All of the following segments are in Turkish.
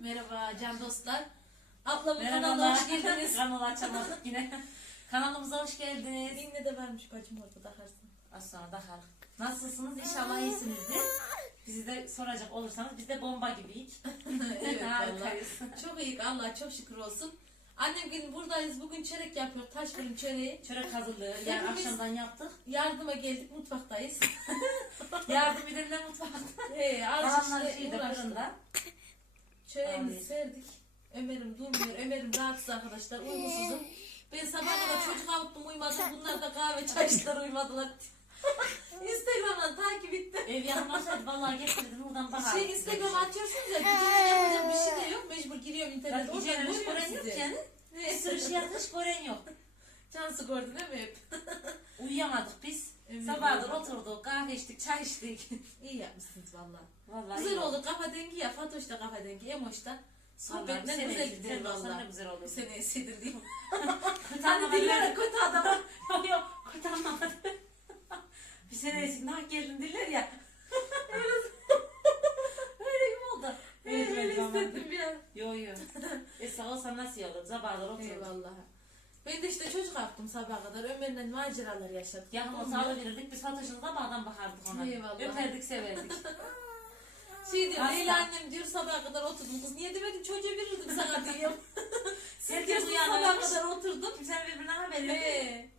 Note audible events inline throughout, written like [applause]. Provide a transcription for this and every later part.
Merhaba can dostlar. Ablamın Merhaba. kanalına hoş geldiniz. [laughs] Kanalı açamadık yine. [laughs] Kanalımıza hoş geldiniz. Yine de varmış bacım orada bakarsın. Az sonra da har. Nasılsınız? İnşallah iyisinizdir. Bizi de soracak olursanız biz de bomba gibiyiz. [laughs] evet. Harikayız. Çok iyi Allah çok şükür olsun. Annem gün buradayız. Bugün çörek yapıyor. Taş fırın çöreği. Çörek hazırlığı yani Hepimiz- akşamdan yaptık. Yardıma geldik mutfaktayız. Yardım edenler mutfakta. Hey, az Kalanlar işte şeyde uğraştık. fırında. Abi. serdik. Ömer'im durmuyor. Ömer'im rahatsız arkadaşlar. Uykusuzum. Ben sabah kadar çocuk avuttum uyumadım. Bunlar da kahve çay içtiler uyumadılar. [laughs] Instagram'dan takip ettim. Ev yanılmasaydı vallahi getirdim buradan bakar. Şey Instagram açıyorsunuz ya gidene yapacak bir şey de yok. Mecbur giriyorum internete. Ben Oradan gecenin hiç gören yok yani. Bir sürü yaptı hiç gören yok. Cansı gördün değil mi hep? Uyuyamadık biz. Evet. Sabahdır oturduk, kahve içtik, çay içtik. [laughs] İyi yapmışsınız valla. Vallahi Güzel iyi oldu kafa dengi ya. Fatoş da kafa dengi. Emoş da. Vallahi bir Sohbetler sene güzel güzel gider olsa valla. ne güzel olur. Bu sene esidir diyeyim. [laughs] Hani anlamadım. diller kötü adam. [laughs] Yok yok anlamadım. bir sene eski nak geldin diller ya. Öyle gibi oldu. Evet, Öyle evet, hissettim bir an. Yok yok. E sağ olsa nasıl olur? Sabahlar oturur. Eyvallah. Ben de işte çocuk yaptım sabaha kadar. Ömer'le maceralar yaşadık. Yakın olsa alıverirdik. Biz Fatoş'un sabahdan bakardık ona. Eyvallah. Öperdik severdik. [laughs] Şey diyor, Asla. Leyla annem diyor sabaha kadar oturdum. Kız niye demedin çocuğu verirdim sana [laughs] diyorum. Sen Herkes diyorsun sabaha uyanırmış. kadar oturdum. Kimsenin birbirine haberi yok. Ee,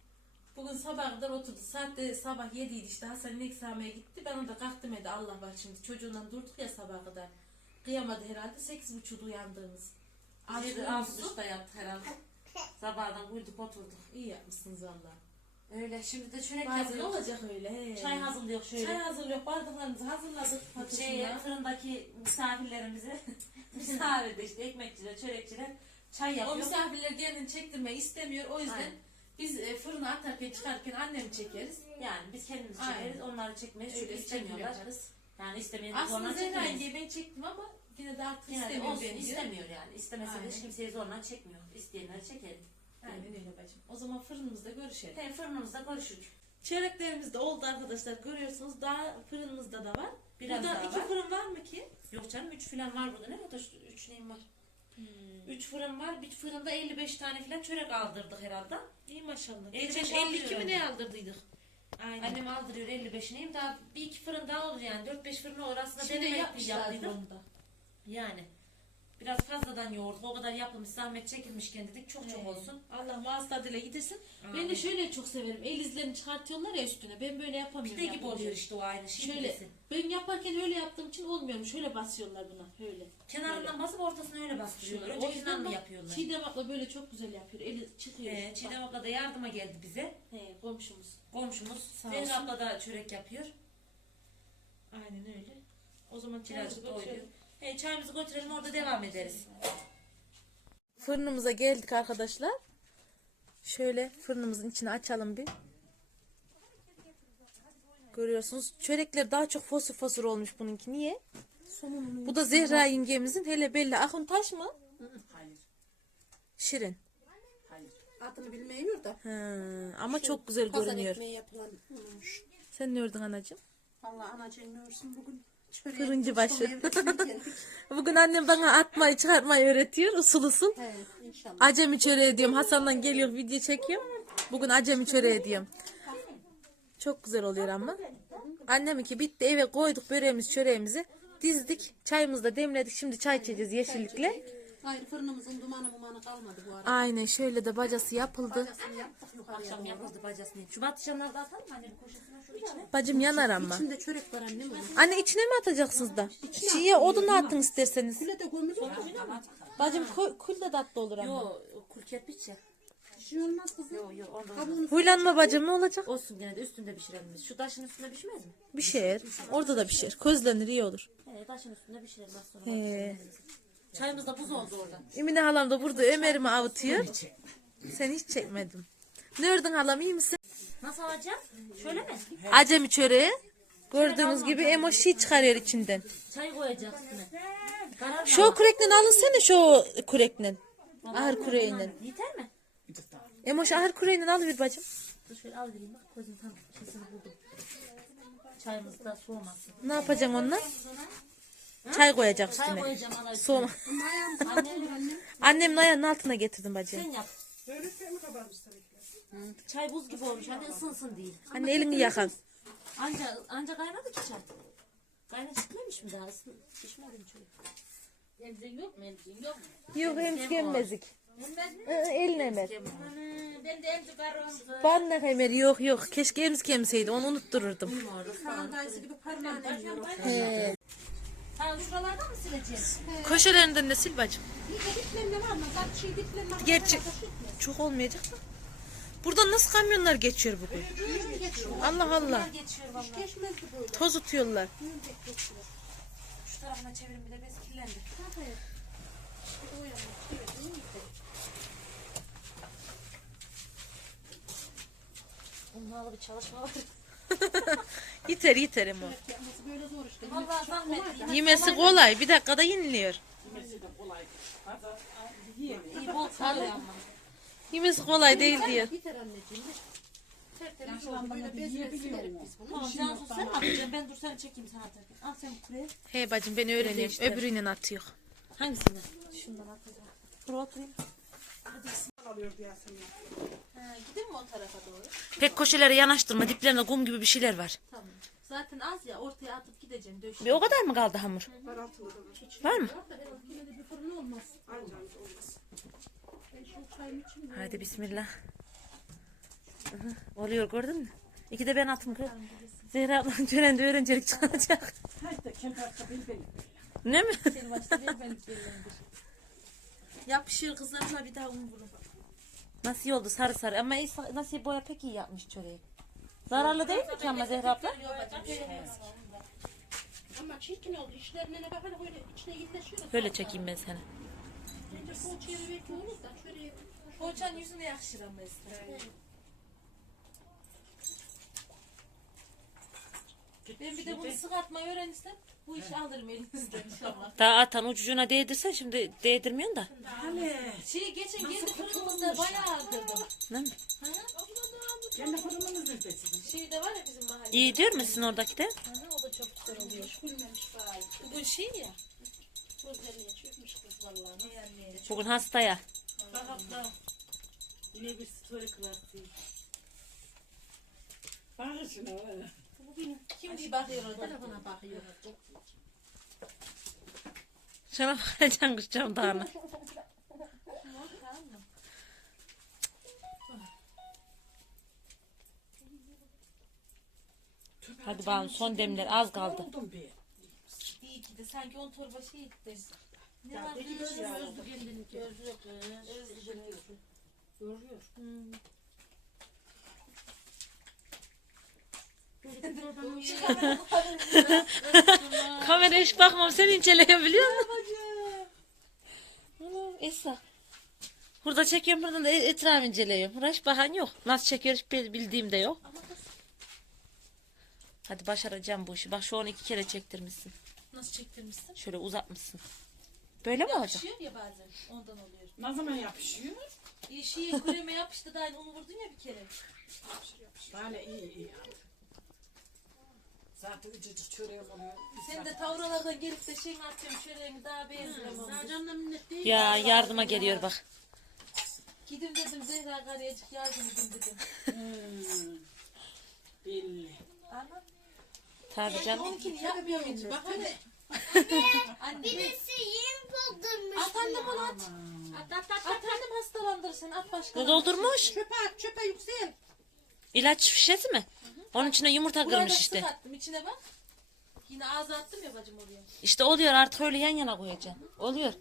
bugün sabaha kadar oturdu. Saatte sabah 7'ydi işte. Hasan'ın eksameye gitti. Ben orada kalktım dedi. Allah var şimdi. Çocuğunla durduk ya sabaha kadar. Kıyamadı herhalde. 8.30'da uyandığımız. Biz de altı duşta yattık herhalde. Sabahdan uyuduk oturduk. İyi yapmışsınız valla. Öyle şimdi de çörek Bazen yapıyoruz. olacak öyle. He. Çay hazırlıyor şöyle. Çay hazırlıyor. Bardaklarımızı hazırladık. Şeye, Fatuş'una. fırındaki misafirlerimize [laughs] misafir de işte ekmekçiler, çörekçiler çay O yapıyor. misafirler kendini çektirmeyi istemiyor. O yüzden Aynen. biz e, fırına atarken çıkarken annemi çekeriz. Yani biz kendimiz Aynen. çekeriz, onları çekmeyiz çünkü Öyle istemiyorlar. Yani istemeyen Aslında zorla Zehra çekmeyiz. ben çektim ama yine de artık Yine de istemiyor olsun beni istemiyor yani. İstemese de Aynen. hiç kimseyi zorla çekmiyor. İsteyenleri çekelim. Aynen öyle bacım. O zaman fırınımızda görüşelim. He, fırınımızda görüşürüz. Çöreklerimiz de oldu arkadaşlar görüyorsunuz. Daha fırınımızda da var. Biraz Burada daha iki var. fırın var mı ki? Yok canım 3 falan var burada. Ne kadar 3 neyim var? 3 fırın var. Bir fırında 55 tane falan çörek aldırdık herhalde. İyi maşallah. 55 Geçen 52 mi ne aldırdıydık? Aynen. Annem aldırıyor 55'ineyim daha bir iki fırın daha olur yani 4-5 fırın olur aslında Şimdi benim yapmışlar yaptıydım. da. Yani biraz fazladan yoğurduk o kadar yapılmış zahmet çekilmişken dedik çok çok He. olsun. Allah vasıta dile gidesin. Ben de şöyle çok severim. El izlerini çıkartıyorlar ya üstüne. Ben böyle yapamıyorum. Pide gibi oluyor işte o aynı şey Şöyle. pidesi. Ben yaparken öyle yaptığım için olmuyor. Şöyle basıyorlar buna. Öyle. Kenarından basıp ortasına öyle bastırıyorlar. Önce O yüzden kenarını bak, yapıyorlar. Çiğdem abla böyle çok güzel yapıyor. Eli çıkıyor. He, Çiğdem abla da yardıma geldi bize. He, komşumuz. Komşumuz. Sağ Zehra olsun. abla da çörek yapıyor. Aynen öyle. O zaman Birazcık doydu. He, çayımızı götürelim orada devam ederiz. Fırınımıza geldik arkadaşlar. Şöyle fırınımızın içini açalım bir. Görüyorsunuz. Çörekler daha çok fosur fosur olmuş bununki. Niye? Bu da Zehra yengemizin hele belli. Akın taş mı? Hayır. Şirin. Hayır. Adını bilmiyor da. Ha, ama çok güzel Pazar görünüyor. ekmeği yapılan unumuş. Sen ne ördün anacığım? Allah anacığım ne olsun bugün. Fırıncı başı. [laughs] Bugün annem bana atmayı çıkartmayı öğretiyor usul usul. İnşallah. Acemi çöreği diyorum. Hasan'dan geliyor video çekiyorum. Bugün acemi çöreği diyorum. Çok güzel oluyor ama. Anneminki bitti eve koyduk böreğimiz çöreğimizi. Dizdik. Çayımızı da demledik. Şimdi çay içeceğiz yeşillikle. Hayır fırınımızın dumanı mumanı kalmadı bu arada. Aynen şöyle de bacası yapıldı. Bacasını yaptık yukarıya Akşam doğru. yapıldı bacasını. Şu batlıcanları da atalım annenin koşasına şu içine? Bacım yanar ama. İçinde çörek var annem onun. Anne içine mi atacaksınız da? Çiğe odun atın isterseniz. Kule de gömülür mü? Bacım kul de tatlı olur ama. Yo kul kerpiç ya. Bir şey olmaz kızım. Yo yo Kabuğunu Huylanma bacım ne olacak? Olsun gene de üstünde pişirelim biz. Şu taşın üstünde pişmez mi? Bir şey. Orada da bir şey. Közlenir iyi olur. He taşın üstünde pişirelim az sonra. He. Çayımız da buz oldu orada. Emine halam da burada Ömer'imi avutuyor. Sen hiç çekmedim. Ne ördün halam iyi misin? Nasıl alacağız? Şöyle mi? Acemi çöreği. Gördüğünüz gibi emoşi çıkarıyor içinden. Çay koyacağız üstüne. Karar Şu kürekle alınsana şu kürekle. Ahır küreğinden. Yeter mi? Emoş ahır küreğinden alıver bacım. Dur şöyle al vereyim bak gözüm tam şeysini buldum. Çayımız da soğumasın. Ne yapacaksın onunla? Çay koyacak Çay üstüne. koyacağım ana Annem annem annemin ayağının altına getirdim bacım. sen yap. Hı, Çay buz gibi olmuş. Hadi ısınsın değil. Anne elini yakan. Anca anca kaynadı ki çay. Çıkmamış mı daha? Isın, pişmedi mi çocuk? Emzin yok mu? Emzin yok mu? Yok hem gemmezik. Emmez mi? Ee, Eline emer. Ana, Ben de emzik arıyorum. Bana emer yok yok. Keşke emzik emseydi onu unuttururdum. Sağındaysı gibi parmağını emiyorum. He. Ha şuralardan mı sileceğiz? Köşelerinden de sil bacım. Var mı? Zaten şey var. Gerçi çok olmayacak da. Buradan nasıl kamyonlar geçiyor bugün? Allah Allah. Geçiyor vallahi. Geçmezdi böyle. Toz tutuyorlar. Şu tarafına çevirin bir de bez kirlendi. Bunlarla bir çalışma var. [laughs] Yeter yeter işte. Vallahi zahmetli. Yemesi kolay. Bir dakikada yeniliyor. İyi bol sarıyor ama. Yemesi kolay değil diyor. Biter anneciğim. Tertemiz oldu. Böyle bezle silerim biz bunu. Tamam Cansu sen mi atacaksın? Ben dur seni çekeyim sen atarken. Al sen bu kureye. He bacım ben öğreniyorum. Öbürüyle atıyor. Hangisini? Şundan atacağım. Buraya oturayım. Ha, gidin mi o tarafa doğru? Pek köşelere yanaştırma. Diplerinde kum gibi bir şeyler var. Tamam. Zaten az ya ortaya atıp gideceğim döş. Bir o kadar mı kaldı hamur? Var mı? Yine de bir fırın olmaz. Ben şu çayımı içeyim. Hadi bismillah. Aha, oluyor gördün mü? İki de ben atım kız. Zehra ablanın törende öğrencilik çalacak. Ne mi? Senin başta bir ben Yapışıyor kızlarına bir daha un vurun. Nasıl oldu sarı sarı ama iyi, nasıl boya pek iyi yapmış çöreği. Zararlı değil mi ki ama Zehra abla? Ama çirkin oldu. İşlerine ne bakalım böyle içine yitleşiyor. Böyle çekeyim ben seni. Bence poğaçaya belki olur da şöyle Poğaçanın yüzüne yakışır ama ister. Ben bir de bunu sıkatmayı öğrenirsem bu işi alırım elinizden inşallah. Daha atan ucucuna değdirsen şimdi değdirmiyorsun da. Şey geçen kendi fırınımızda bayağı aldırdım. Ne mi? Kendi fırınımız nerede sizin? Şey de var ya bizim mahallede. İyi diyor musun oradaki de? Hı, O da çok güzel oluyor. gülmemiş bari. Bu şey ya. Gözlerine çökmüş kız vallahi. Yani. Bugün hastaya. Bak abla. Yine bir story klasiği. Bakın şuna öyle. Bugün Kim diye bakıyor orada. telefona bakıyor. Şuna bakacaksın. Tamam mı? [laughs] Hadi bakalım son demler az kaldı. İyi ki de sanki on torba şey gitti. Ne var? Gözlük. gözü özlü kendini. Gözlük. Gözlük. Görüyor. Kamera hiç bakmam sen inceleyebiliyor musun? Esra. Burada çekiyorum buradan da etrafı inceliyorum. Burada hiç bakan yok. Nasıl çekiyor hiç bil- bildiğim de yok. Hadi başaracağım bu işi. Bak şu an iki kere çektirmişsin. Nasıl çektirmişsin? Şöyle uzatmışsın. Böyle mi olacak? Yapışıyor ya bazen. Ondan oluyor. Ne zaman yapışıyor? İyi şey kreme yapıştı da aynı onu vurdun ya bir kere. Böyle iyi iyi. Zaten ucacık çöreği ona. Sen de tavralardan gelip de şeyin atıyorum çöreğini daha beğenmiyorum. Sarcanla minnet değil. Ya yardıma geliyor bak. Gidim dedim Zehra Karayacık yardım edin dedim. Hmm. Belli. Ana. Tabii canım. Onunkini yapmıyor hiç. Bak hadi. [laughs] Anne. Birisi yem doldurmuş. At annem onu at. At at at. At annem hastalandırsın. At başka. Ne doldurmuş? Çöpe at, çöpe yüksel. İlaç şişesi mi? Onun içine yumurta Buraya da kırmış işte. sık attım içine bak. Yine ağza attım ya bacım oraya. İşte oluyor artık öyle yan yana koyacaksın. Oluyor.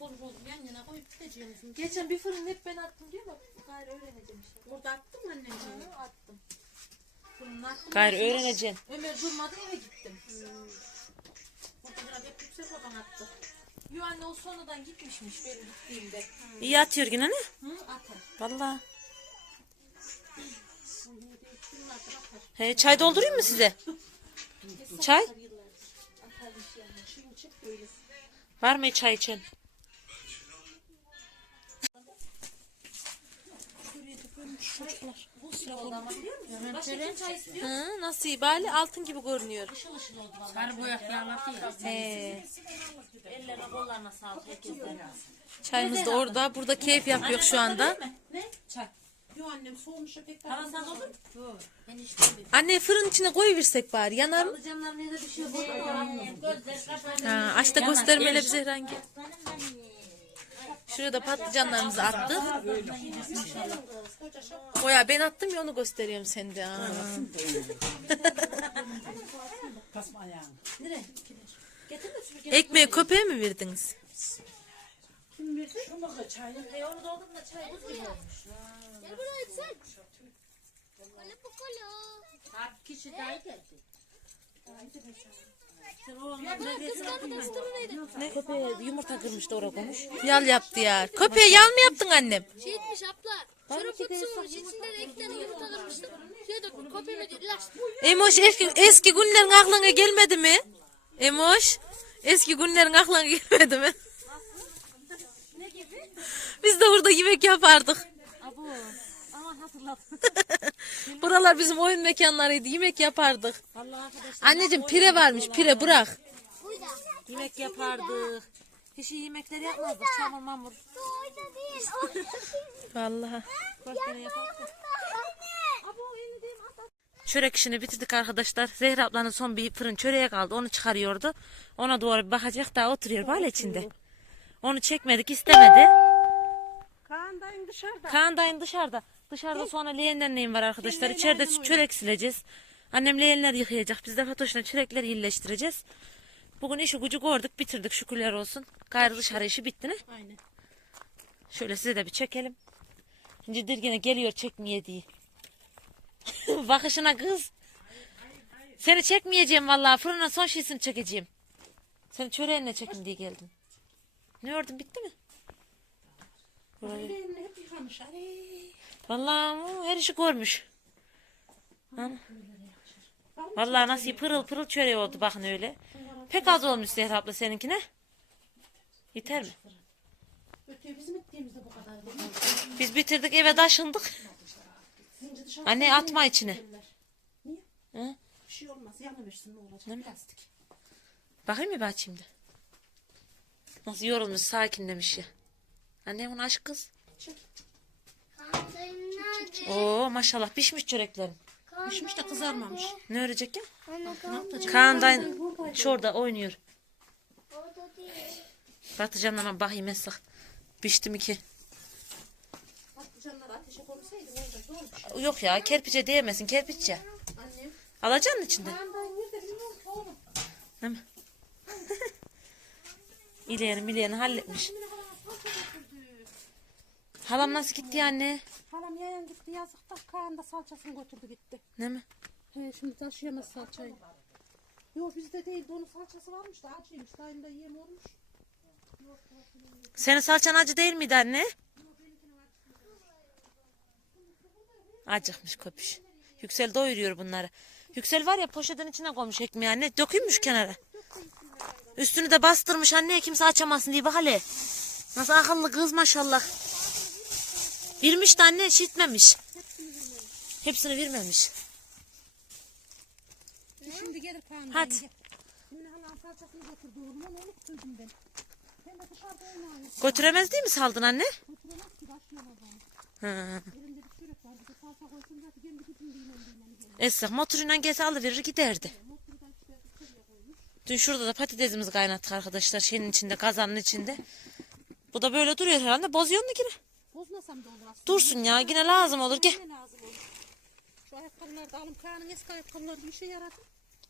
Olur olur yan yana koyup gideceğiz. Geçen bir fırın hep ben attım diyor mu? Gayrı öğreneceğim işte. Orada attın mı anneciğim? Hı, attım. Fırını attım. Gayrı öğreneceksin. Ömer durmadı eve gittim. Orada biraz hep yüksek baban attı. Yo anne o sonradan gitmişmiş benim gittiğimde. İyi atıyor yine ne? Hı atar. Vallahi. He, çay doldurayım mı size? Çay? Var mı çay için? Hı, nasıl bari altın gibi görünüyor. Sarı boyak anlatıyor. He. Ellerine kollarına. Çayımız da orada. Burada keyif yapıyor şu anda. Ne? Çay. Yo annem soğumuş pek Hava sağlık olur? Ben içtim. Anne fırın içine koyuversek bari yanar mı? Alacağımlar ne de bir şey olur. Gözler kapalı. Ha, aç da göstermeyle bize rengi. Şuraya da patlıcanlarımızı attık. Oya ben attım ya onu gösteriyorum sen de. ha. Ekmeği köpeğe mi verdiniz? Şunu da çayı. E onu doldurdum da çay buz gibi olmuş. Gel buraya sen. Kolo kolo. Harp kişi daha geldi. Ne? Köpeğe yumurta kırmıştı oraya konuş. Yal yaptı ya. Köpeğe yal mı yaptın annem? Şey etmiş abla. Çorap atıyormuş içinden iki tane yumurta kırmıştım. Şey dökmüş köpeğime de ilaç. Emoş eski, eski günlerin aklına gelmedi mi? Emoş eski günlerin aklına gelmedi mi? Biz de burada yemek yapardık. Abu. Aman hatırladım. [laughs] Buralar bizim oyun mekanlarıydı. Yemek yapardık. Vallahi arkadaşlar. Anneciğim pire varmış. Pire bırak. Yemek yapardık. Hiç iyi yemekler yapmazdık. Çamur mamur. Vallahi. Yapardık. Çörek işini bitirdik arkadaşlar. Zehra ablanın son bir fırın çöreğe kaldı. Onu çıkarıyordu. Ona doğru bir bakacak daha oturuyor böyle içinde. Onu çekmedik istemedi. Kaan dayın dışarıda. Kaan dayın dışarıda. Dışarıda sonra leğenden neyim var arkadaşlar. İçeride çörek sileceğiz. Annem leğenler yıkayacak. Biz de Fatoş'la çörekleri iyileştireceğiz. Bugün işi gücü gördük bitirdik şükürler olsun. Gayrı dışarı işi bitti ne? Aynen. Şöyle size de bir çekelim. Şimdi Dirgene geliyor çekmeye diye. [laughs] Bakışına kız. Seni çekmeyeceğim vallahi. Fırına son şişini çekeceğim. Seni çöreğinle çekin diye geldim. Ne gördün bitti mi? Ellerini hep yıkamış. Ay. Vallahi o her işi görmüş. Ana. Vallahi nasıl pırıl pırıl çöreği oldu bakın öyle. Pek az olmuş Zehra abla seninkine. Yeter mi? Ötüyor bizim ettiğimizde bu kadar değil mi? Biz bitirdik eve taşındık. Anne atma içine. Niye? Hı? Bir şey olmaz. Yanıversin ne olacak? Plastik. Bakayım mı bak şimdi? Nasıl yorulmuş sakin demiş ya. Anne onun aşk kız. Oo maşallah pişmiş çöreklerin. Pişmiş de kızarmamış. Ne örecek ya? Anne kan. Kaan dayın şurada oynuyor. Orada değil. Patlıcanlarına bakayım esnaf. Pişti mi ki? Yok ya kerpiçe değmesin kerpiç ya. Annem. Alacaksın içinde. Kandayım nerede bilmiyorum ki oğlum. Değil mi? İleğeni mileğeni halletmiş. Halam nasıl gitti anne? Halam yayan gitti yazık da Kaan da salçasını götürdü gitti. Ne mi? He şimdi taşıyamaz salçayı. Yok bizde değil onun salçası varmış da acıymış. Dayım da yem olmuş. Senin salçan acı değil miydi anne? Acıkmış köpüş. Yüksel doyuruyor bunları. Yüksel var ya poşetin içine koymuş ekmeği anne. Dökülmüş kenara. Üstünü de bastırmış anne kimse açamasın diye bak hele. Nasıl akıllı kız maşallah. Vermiş de anne şişitmemiş. Hepsini vermemiş. Şimdi gelir Hadi. Götüremez değil mi saldın anne? Götüremez ki onu. Hı. Elimde bir sürek var. Bir de salça koysun zaten kendi gücüm değil değil. Esra motoruyla gelse alıverir giderdi. Dün şurada da patatesimizi kaynattık arkadaşlar. Şeyin içinde, kazanın içinde. Bu da böyle duruyor herhalde. Bozuyorsun da yine. Bozmasam da olur aslında. Dursun ya. Yine lazım olur. Gel. Ne lazım olur? Şu ayakkabıları da alım Kaan'ın eski ayakkabıları bir işe yaradı.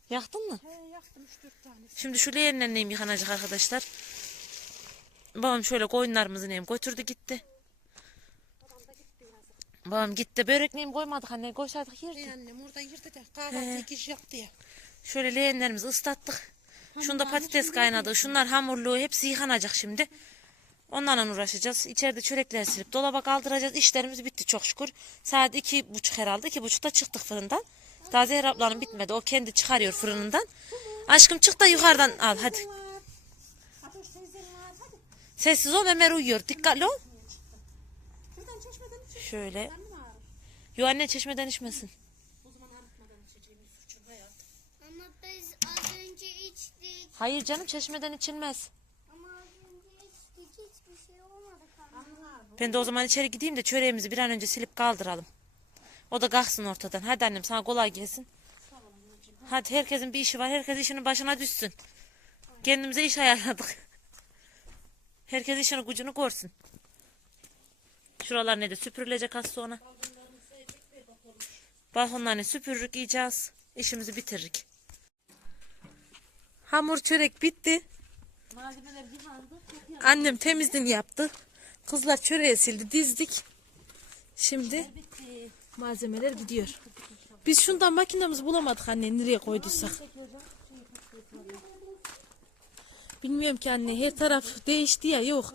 Yaktın mı? He yaktım 3-4 tane. Şimdi şu leğenle neyim yıkanacak arkadaşlar. Babam şöyle koyunlarımızı neyim götürdü gitti. Babam gitti. Börek neyim koymadık anne. Koysaydık yerdi. Hey annem orada yırdı da kahvaltı ikiş yaptı ya. Şöyle leğenlerimizi ıslattık. Şunda patates kaynadı. Şunlar hamurlu. Hepsi yıkanacak şimdi. Onlarla uğraşacağız. İçeride çörekler silip dolaba kaldıracağız. İşlerimiz bitti çok şükür. Saat iki buçuk herhalde. iki buçukta çıktık fırından. Daha Zehra ablanın bitmedi. O kendi çıkarıyor fırınından. Aşkım çık da yukarıdan al hadi. Sessiz ol Ömer uyuyor. Dikkatli ol. Şöyle. Yo anne çeşmeden içmesin. Ama biz az önce içtik. Hayır canım çeşmeden içilmez. Ama az önce içtik hiçbir şey olmadı. Ben de o zaman içeri gideyim de çöreğimizi bir an önce silip kaldıralım. O da kalksın ortadan. Hadi annem sana kolay gelsin. Hadi herkesin bir işi var. Herkes işinin başına düşsün. Kendimize iş ayarladık. Herkes işini gücünü görsün. Şuralar ne de süpürülecek az sonra. Balkonlarını süpürürük yiyeceğiz. İşimizi bitiririk. Hamur çörek bitti. Annem temizliğini yaptı. Kızlar çöreği sildi, dizdik. Şimdi malzemeler gidiyor. Biz şundan makinemizi bulamadık anne nereye koyduysak. Bilmiyorum ki anne her taraf değişti ya yok.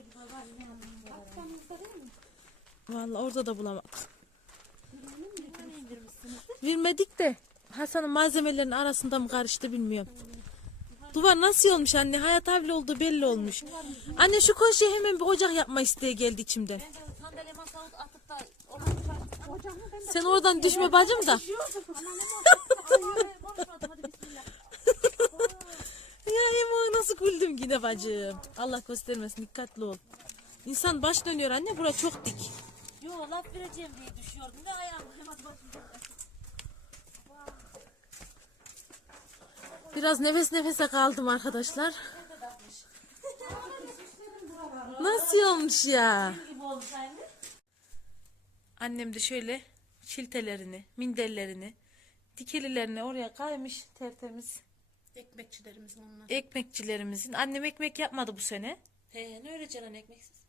Vallahi orada da bulamadık. Bilmedik de Hasan'ın malzemelerinin arasında mı karıştı bilmiyorum. Duvar nasıl olmuş anne? Hayat havli olduğu belli olmuş. Anne şu koşuya hemen bir ocak yapma isteği geldi içimden. Sen oradan düşme bacım da. [laughs] ya Emo nasıl güldüm yine bacım. Allah göstermesin dikkatli ol. İnsan baş dönüyor anne bura çok dik. Yo laf vereceğim diye düşüyordum. Ne ayağım hemen başımda. Biraz nefes nefese kaldım arkadaşlar. Nasıl olmuş ya? Annem de şöyle çiltelerini, minderlerini, dikelilerini oraya kaymış tertemiz. Ekmekçilerimizin onlar. Ekmekçilerimizin. Annem ekmek yapmadı bu sene. He ne öyle canan ekmeksiz?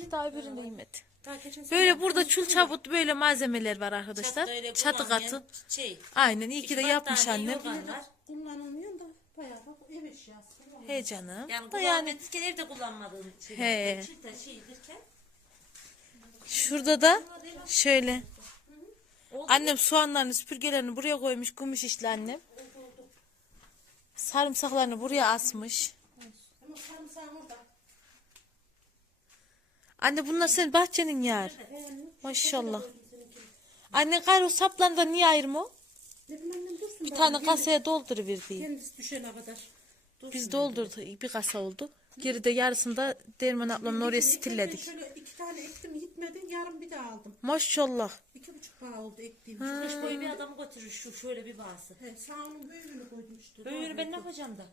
Ki daha geçen sene Böyle burada çul çabut böyle malzemeler var arkadaşlar. Çatı katı. Şey. Aynen iyi ki de yapmış annem. yorgan var. kullanılmıyor da bayağı bak ev eşyası. He canım. Yani Da yani kullanmadıkken evde kullanmadığın şey. He. Çifte şeydirken. şurada da şöyle. Annem soğanlarını süpürgelerini buraya koymuş. Gümüş işli annem. Sarımsaklarını buraya asmış. Anne bunlar senin bahçenin yer. Maşallah. Anne gayrı o saplarını da niye ayırma? Bir tane kasaya dolduruverdi. Kendisi düşene kadar. Biz doldurduk. Bir kasa oldu. Geride yarısında Derman ablamın oraya Ben stilledik. şöyle iki tane ektim gitmedi. Yarın bir daha aldım. Maşallah. İki buçuk bağ oldu ektiğim. Kış boyu bir adamı götürür şu şöyle bir bağısı. He, sağ onun büyüğünü koydum işte. Ben ne yapacağım da?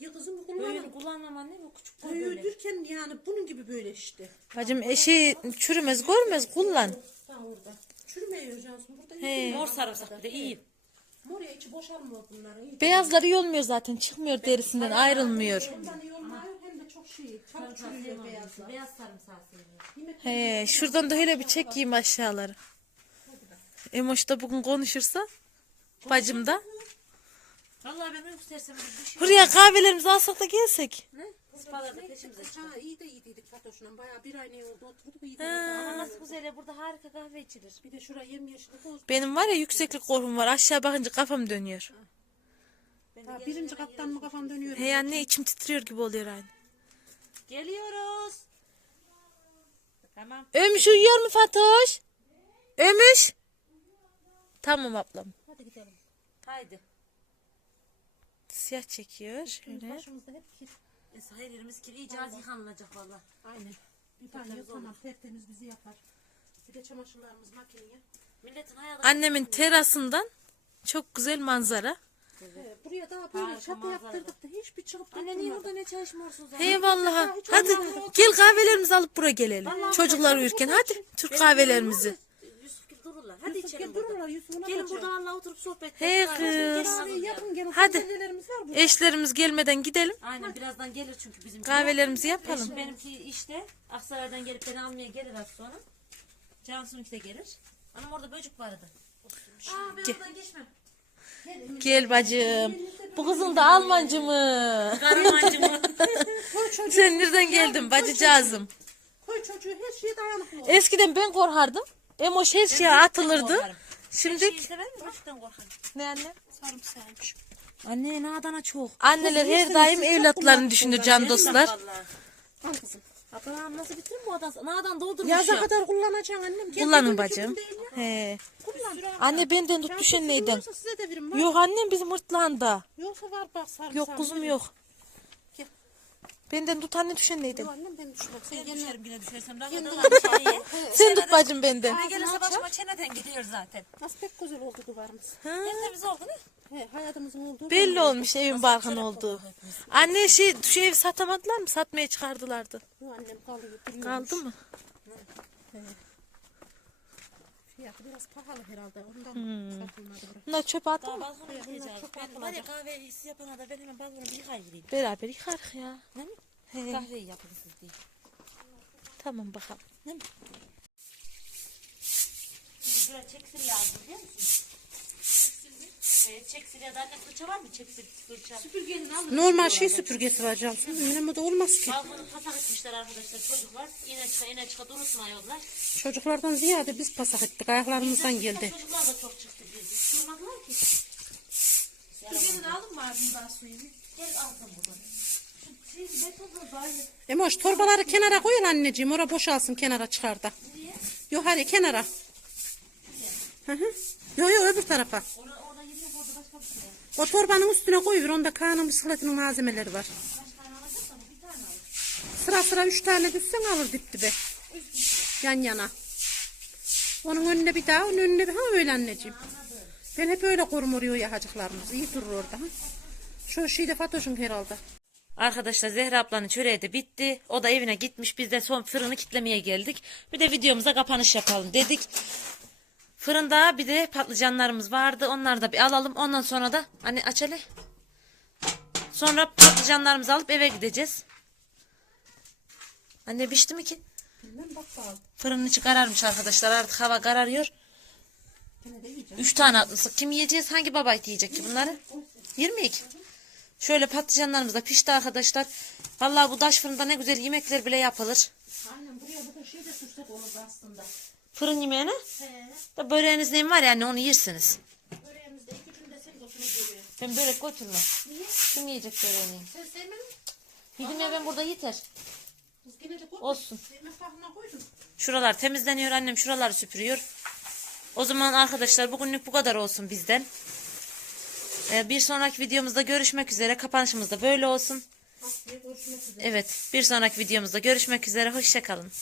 Ya kızım Böyüğünü kullanırım. kullanmam anne bu küçük boy böyle. Büyüdürken yani bunun gibi böyle işte. Bacım eşi çürümez görmez kullan. Sağ orada. Çürümüyor Cansu. Burada He. Mor sarımsak bir de iyi. Mor ya içi boşalmıyor bunların. İyi. Beyazlar iyi olmuyor zaten. Çıkmıyor derisinden ayrılmıyor. Hem iyi olmuyor hem de çok şey. Çabuk çürüyor beyazlar. Beyaz sarımsağı seviyorum. He, şuradan da öyle bir çekeyim aşağıları. Emoş da bugün konuşursa bacım da. Vallahi ben uyku bir şey Buraya kahvelerimizi alsak da gelsek. Spalarda peşimize. Ha iyi de iyiydik Fatoş'la. Bayağı bir ay ne oldu oturduk iyiydi. Ama nasıl güzel ya burada harika kahve içilir. Bir de şuraya yemyeşil koz. Benim var ya yükseklik korkum var. Aşağı bakınca kafam dönüyor. Ha, birinci kattan mı kafam dönüyor? He anne içim titriyor gibi oluyor aynı. Geliyoruz. Tamam. Ömüş uyuyor mu Fatoş? Ömüş. Tamam ablam. Hadi gidelim. Haydi. Siyah çekiyor. Şöyle. Başımızda hep kir. Neyse her yerimiz kiri iyice az yıkanılacak valla. Aynen. Bir tane tamam tertemiz bizi yapar. Bir de çamaşırlarımız makineye. Milletin hayatı Annemin terasından çok güzel manzara. He, buraya daha böyle Harika çatı manzara. yaptırdık da hiçbir çıkıp Anne niye durmadı. burada ne çalışmıyorsunuz? He vallahi. Hadi gel kahvelerimizi alıp buraya gelelim. Çocuklar uyurken hadi Türk kahvelerimizi. Yusuf. Hadi Yusuf içelim gel burada. dururlar Yusuf'una Gelin bakacağım. burada valla oturup sohbet He ederiz. Gelin kız. hazırlayalım. Yapın gelin. Hadi. Var burada. Eşlerimiz gelmeden gidelim. Aynen birazdan gelir çünkü bizim. Kahvelerimizi yapalım. Eşim benimki işte Aksaray'dan gelip beni almaya gelir az sonra. Cansu'nunki de gelir. Anam orada böcek vardı. Aa ben oradan geçmem. Gel bacım. Bu kızın da Almancı mı? Karımancı mı? [laughs] Koy çocuğu. Sen nereden geldin bacıcağızım? Koy çocuğu her şeye dayanıklı ol. Eskiden ben korkardım. Emoş her şeye atılırdı. korkarım. Şimdi korkarım. ne anne? Sarımsağıymış. Anne ne adana çok. Anneler her daim evlatlarını düşünür can dostlar. Al kızım. Ablam nasıl bitirin bu adam? Nereden doldurmuş Yaza ya? kadar kullanacaksın annem. Kendi Kullanın bacım. He. Kullan. Anne benden tut düşen neyden? Yok annem bizim hırtlağında. Yoksa var bak sarımsak. Yok kuzum yok. Benden tut anne düşen? Yok annem ben düşmek. Sen Ben gel. düşerim yine düşersem. Ben Kendin de Sen tut bacım benden. Ne gelirse başıma çeneden geliyor zaten. Nasıl pek güzel oldu duvarımız. Tertemiz oldu ne? He, hayatımızın olduğu. Belli olmuş evin barkın olduğu. Anne şey şu evi satamadılar mı? Satmaya çıkardılardı. Yok annem kalıyor. Kaldı mı? Fiyatı biraz pahalı herhalde. Ondan Hmm. satılmadı burası. Bunlar çöpe attı mı? Balkonu yıkayacağız. Ben var ya kahve iyisi yapana da ben hemen balkonu bir yıkayıvereyim. Beraber yıkarız ya. Ne mi? He. Kahveyi yapın siz diye. Tamam bakalım. Şimdi böyle çeksir lazım biliyor musun? Evet, çeksir ya da anne fırça var mı? Çeksir fırça. Normal şey süpürgesi var Cansu. Benim o da olmaz ki. Balkonu pasak etmişler arkadaşlar çocuklar. İğne çıka iğne çıka durutmuyorlar. Çocuklardan ziyade biz pasak ettik. Ayaklarımızdan geldi. Çocuklar da çok çıktı bizi. Durmadılar ki. Birini aldın mı ağzından suyunu? Gel alsın buradan. Şey. Emoş torbaları kenara koyun anneciğim. Ora boşalsın kenara çıkar da. Yok hadi kenara. Hı hı. Yok yok öbür tarafa. Orada, O torbanın üstüne koyuver. Onda Kaan'ın bisikletinin malzemeleri var. Sıra sıra üç tane düşsen alır dip dibe. Yan yana. Onun önüne bir daha, onun önüne bir ha öyle anneciğim. Ben hep öyle korum oraya yahacıklarımız. İyi durur orada. Ha? Şu şeyde Fatoş'un herhalde. Arkadaşlar Zehra ablanın çöreği de bitti. O da evine gitmiş. Biz de son fırını kitlemeye geldik. Bir de videomuza kapanış yapalım dedik. Fırında bir de patlıcanlarımız vardı. Onları da bir alalım. Ondan sonra da hani aç hele. Sonra patlıcanlarımızı alıp eve gideceğiz. Anne pişti mi ki? Bilmem bak bakalım. Fırının içi kararmış arkadaşlar. Artık hava kararıyor. Üç tane atmıştık. Kim yiyeceğiz? Hangi baba yiyecek ki bunları? 22. Şöyle patlıcanlarımız da pişti arkadaşlar. Vallahi bu taş fırında ne güzel yemekler bile yapılır. Aynen buraya bu da şey de olurdu aslında. Fırın yemeğine. He. Da böreğiniz neyim var yani onu yersiniz. Böreğimizde iki günde sen götünü görüyor. Ben börek götürmem. Niye? Kim yiyecek böreğini? Sen sevmedin mi? Yedim ya ben burada yeter. Gene de koy. Olsun. Yemek kabına koydum. Şuralar temizleniyor annem şuraları süpürüyor. O zaman arkadaşlar bugünlük bu kadar olsun bizden. Ee, bir sonraki videomuzda görüşmek üzere. Kapanışımız da böyle olsun. Haftaya görüşmek üzere. Evet bir sonraki videomuzda görüşmek üzere. Hoşçakalın.